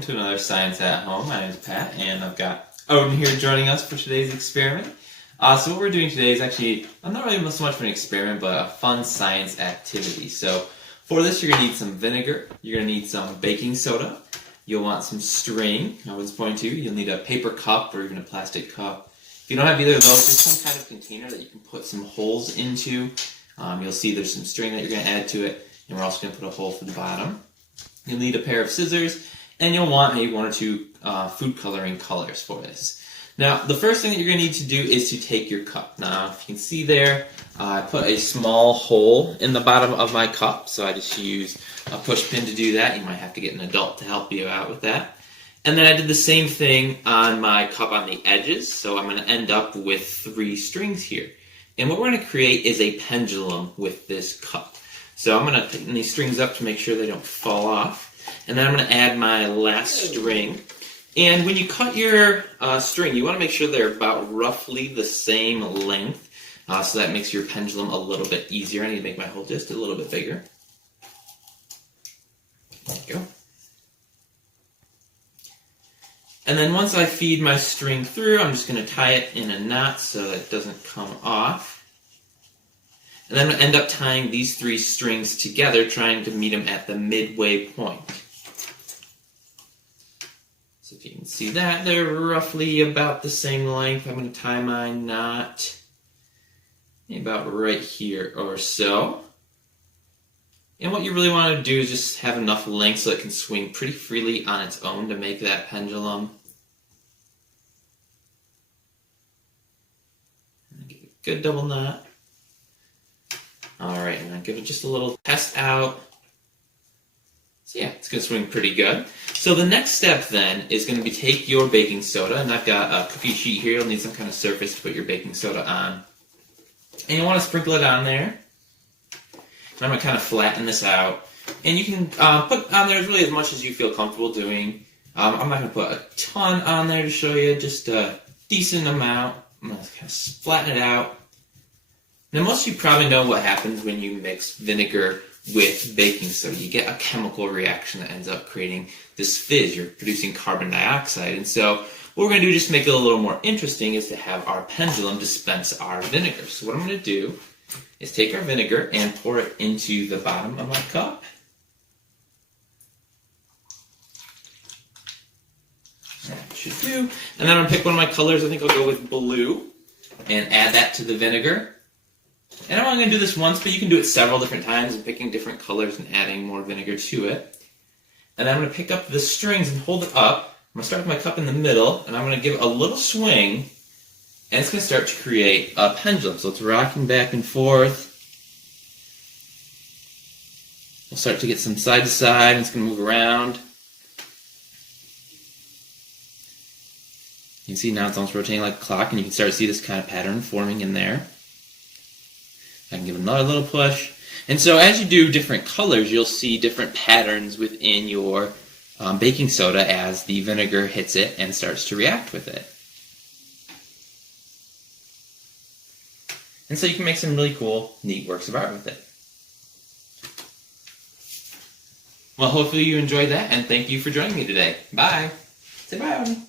welcome to another Science at Home. My name is Pat, and I've got Odin here joining us for today's experiment. So what we're doing today is actually, not really so much of an experiment, but a fun science activity. So for this, you're going to need some vinegar, you're going to need some baking soda, you'll want some string, I was pointing to, you'll need a paper cup or even a plastic cup. If you don't have either of those, just some kind of container that you can put some holes into. You'll see there's some string that you're going to add to it, and we're also going to put a hole for the bottom. You'll need a pair of scissors, and you'll want maybe one or two food coloring colors for this. Now, the first thing that you're going to need to do is to take your cup. Now, if you can see there, I put a small hole in the bottom of my cup, so I just used a push pin to do that. You might have to get an adult to help you out with that. And then I did the same thing on my cup on the edges, so I'm going to end up with 3 strings here. And what we're going to create is a pendulum with this cup. So I'm going to tighten these strings up to make sure they don't fall off. And then I'm going to add my last string. And when you cut your string, you want to make sure they're about roughly the same length. So that makes your pendulum a little bit easier. I need to make my hole just a little bit bigger. There you go. And then once I feed my string through, I'm just going to tie it in a knot so that it doesn't come off. And then I'm going to end up tying these 3 strings together, trying to meet them at the midway point. So if you can see that, they're roughly about the same length. I'm going to tie my knot about right here or so. And what you really want to do is just have enough length so it can swing pretty freely on its own to make that pendulum. Get a good double knot. Alright, and I'll give it just a little test out. So yeah, it's going to swing pretty good. So the next step then is going to be take your baking soda, and I've got a cookie sheet here. You'll need some kind of surface to put your baking soda on. And you want to sprinkle it on there. And I'm going to kind of flatten this out. And you can put on there really as much as you feel comfortable doing. I'm not going to put a ton on there to show you, just a decent amount. I'm going to kind of flatten it out. Now, most of you probably know what happens when you mix vinegar with baking soda. You get a chemical reaction that ends up creating this fizz. You're producing carbon dioxide. And so what we're going to do just to make it a little more interesting is to have our pendulum dispense our vinegar. So what I'm going to do is take our vinegar and pour it into the bottom of my cup. That should do. And then I'm going to pick one of my colors. I think I'll go with blue and add that to the vinegar. And I'm only going to do this once, but you can do it several different times and picking different colors and adding more vinegar to it. And I'm going to pick up the strings and hold it up. I'm going to start with my cup in the middle, and I'm going to give it a little swing, and it's going to start to create a pendulum. So it's rocking back and forth. We'll start to get some side to side, and it's going to move around. You can see now it's almost rotating like a clock, and you can start to see this kind of pattern forming in there. I can give it another little push. And so as you do different colors, you'll see different patterns within your baking soda as the vinegar hits it and starts to react with it. And so you can make some really cool, neat works of art with it. Well, hopefully you enjoyed that, and thank you for joining me today. Bye. Say bye, Odin.